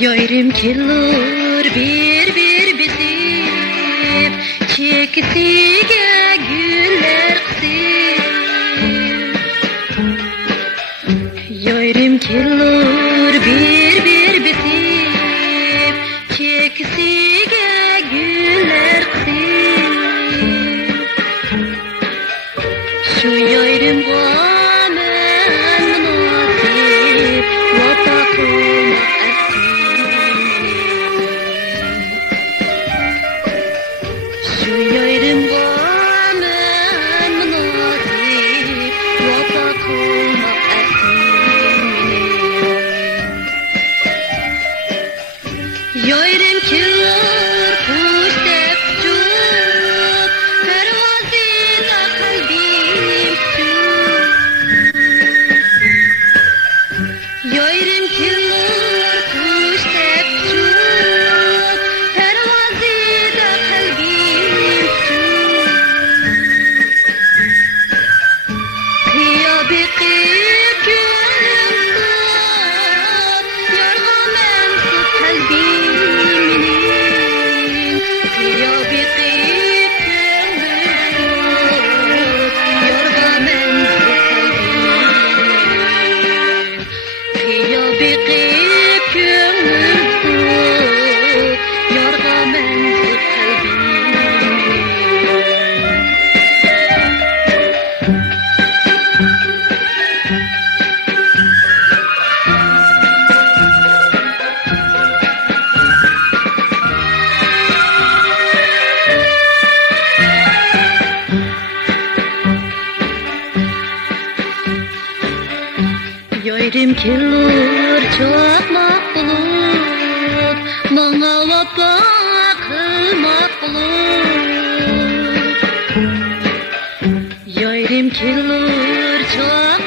Yayrım kelur bir bisip, çekisiga güller qısip. Yayrım kelur bir bisip, çekisiga güller qısip. Şu yayrımga men nasip, vataqım Şu yayrımga men nasip, vataqım Yayrım kelur kuş deb uçup, pervazida qalbim tutup. Yayrım kelur kuş deb uçup, pervazida qalbim tutup. Qiyo beqib ko'nglim so'p, yorga mansub qalbim. Qiyo beqib ko'nglim so'p, yorga mansub qalbim. Qiyo beqib ko'nglim so'p, yorga mansub qalbim. Yayrım kelur çok maqlut, bana vapa qilmoq bulut. Yayrım kelur çok